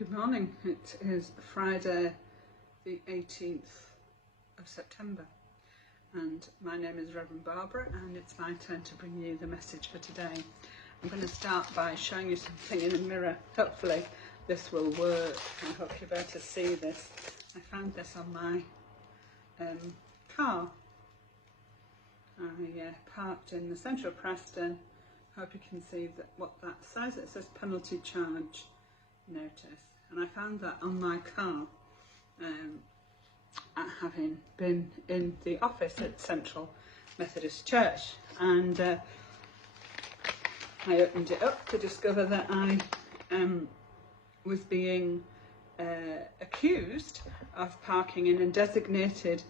Good morning. It is Friday the 18th of September and my name is Reverend Barbara and it's my turn to bring you the message for today. I'm going to start by showing you something in a mirror. Hopefully this will work. I hope you're able to see this. I found this on my car. I parked in the centre of Preston. Hope you can see what that says. It says penalty charge notice, and I found that on my car having been in the office at Central Methodist Church, and I opened it up to discover that I was being accused of parking in a designated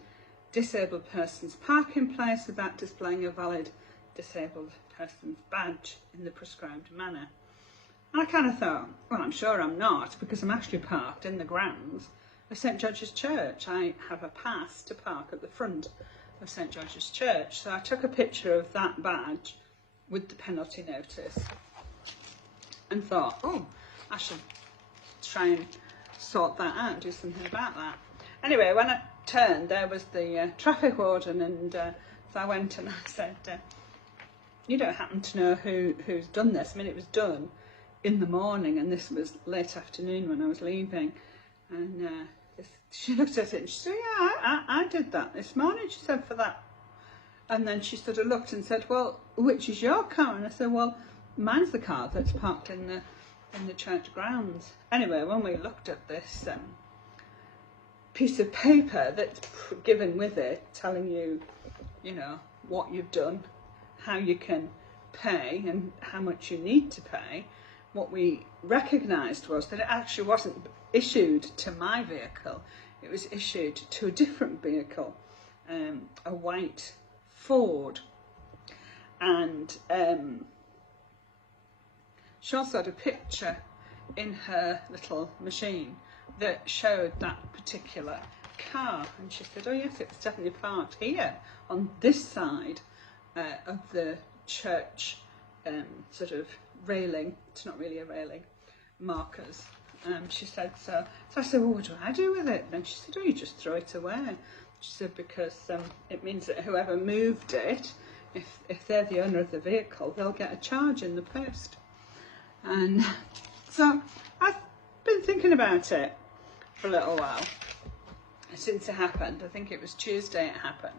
disabled person's parking place without displaying a valid disabled person's badge in the prescribed manner. And I kind of thought, well, I'm sure I'm not, because I'm actually parked in the grounds of St George's Church. I have a pass to park at the front of St George's Church. So I took a picture of that badge with the penalty notice and thought, oh, I should try and sort that out, do something about that. Anyway, when I turned, there was the traffic warden, and so I went and I said, you don't happen to know who's done this? I mean, it was done in the morning and this was late afternoon when I was leaving, and she looked at it and she said, yeah, I did that this morning, she said, for that. And then she sort of looked and said, well, which is your car? And I said, well, mine's the car that's parked in the church grounds. Anyway, when we looked at this piece of paper that's given with it, telling you, you know, what you've done, how you can pay and how much you need to pay, what we recognised was that it actually wasn't issued to my vehicle. It was issued to a different vehicle, a white Ford. And she also had a picture in her little machine that showed that particular car. And she said, oh yes, it was definitely parked here on this side of the church sort of railing. It's not really a railing, markers. She said so. So I said, well, what do I do with it? And she said, oh, you just throw it away. She said, because it means that whoever moved it, if they're the owner of the vehicle, they'll get a charge in the post. And so I've been thinking about it for a little while since it happened. I think it was Tuesday it happened.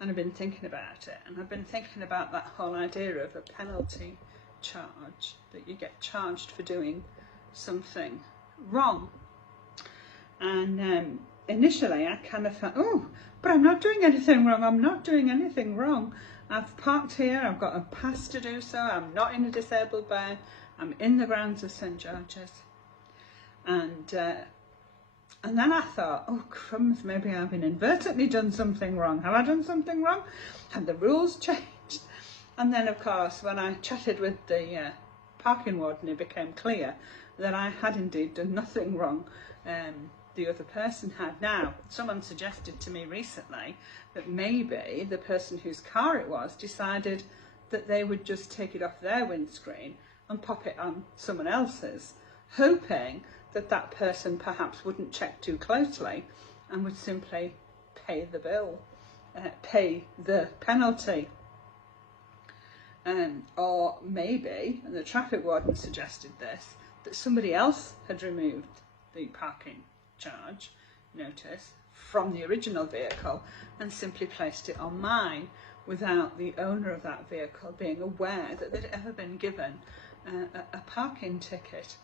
And I've been thinking about it, and I've been thinking about that whole idea of a penalty charge, that you get charged for doing something wrong. And initially I kind of thought, oh, but I'm not doing anything wrong, I'm not doing anything wrong. I've parked here, I've got a pass to do so, I'm not in a disabled bay, I'm in the grounds of St George's. And then I thought, oh crumbs, maybe I've inadvertently done something wrong. Have I done something wrong? Have the rules changed? And then, of course, when I chatted with the parking warden, it became clear that I had indeed done nothing wrong. The other person had. Now, someone suggested to me recently that maybe the person whose car it was decided that they would just take it off their windscreen and pop it on someone else's, hoping that that person perhaps wouldn't check too closely and would simply pay the bill, pay the penalty. Or maybe, and the traffic warden suggested this, that somebody else had removed the parking charge notice from the original vehicle and simply placed it on mine without the owner of that vehicle being aware that they'd ever been given a parking ticket.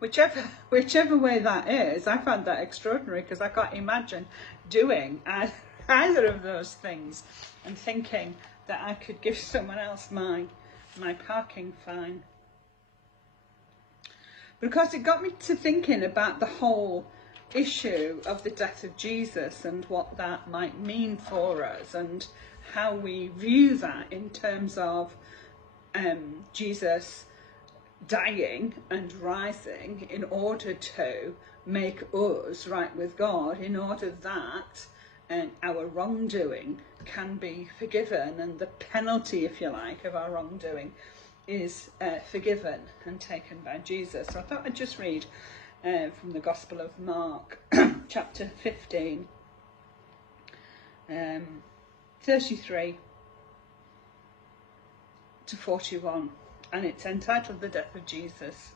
Whichever way that is, I found that extraordinary, because I can't imagine doing either of those things and thinking that I could give someone else my parking fine. Because it got me to thinking about the whole issue of the death of Jesus and what that might mean for us and how we view that in terms of Jesus dying and rising in order to make us right with God, in order that our wrongdoing can be forgiven and the penalty, if you like, of our wrongdoing is forgiven and taken by Jesus. So I thought I'd just read from the Gospel of Mark, chapter 15, 33 to 41, and it's entitled The Death of Jesus.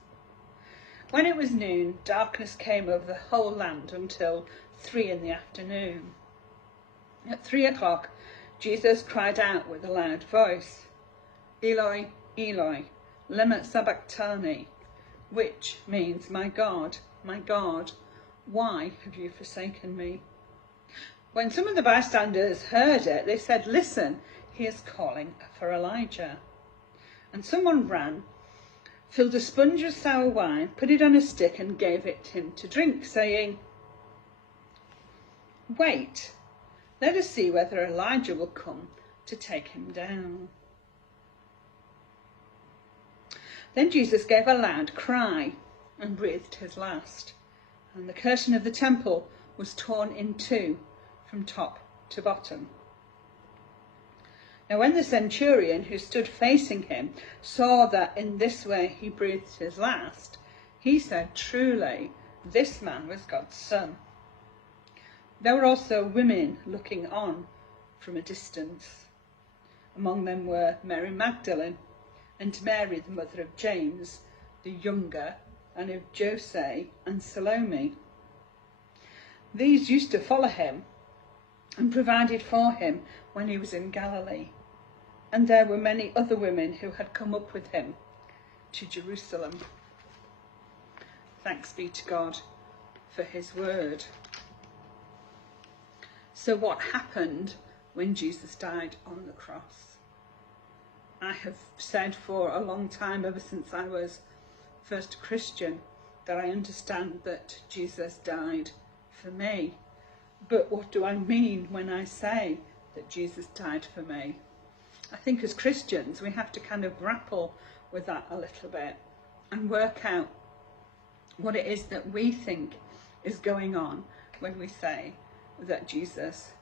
When it was noon, darkness came over the whole land until 3 in the afternoon. At 3 o'clock, Jesus cried out with a loud voice, Eloi, Eloi, lema sabachthani, which means, my God, why have you forsaken me? When some of the bystanders heard it, they said, listen, he is calling for Elijah. And someone ran, filled a sponge of sour wine, put it on a stick and gave it him to drink, saying, wait, let us see whether Elijah will come to take him down. Then Jesus gave a loud cry and breathed his last, and the curtain of the temple was torn in two from top to bottom. Now when the centurion who stood facing him saw that in this way he breathed his last, he said, truly, this man was God's son. There were also women looking on from a distance. Among them were Mary Magdalene, and Mary, the mother of James, the younger, and of Jose and Salome. These used to follow him and provided for him when he was in Galilee. And there were many other women who had come up with him to Jerusalem. Thanks be to God for his word. So what happened when Jesus died on the cross? I have said for a long time, ever since I was first a Christian, that I understand that Jesus died for me. But what do I mean when I say that Jesus died for me? I think as Christians we have to kind of grapple with that a little bit and work out what it is that we think is going on when we say that Jesus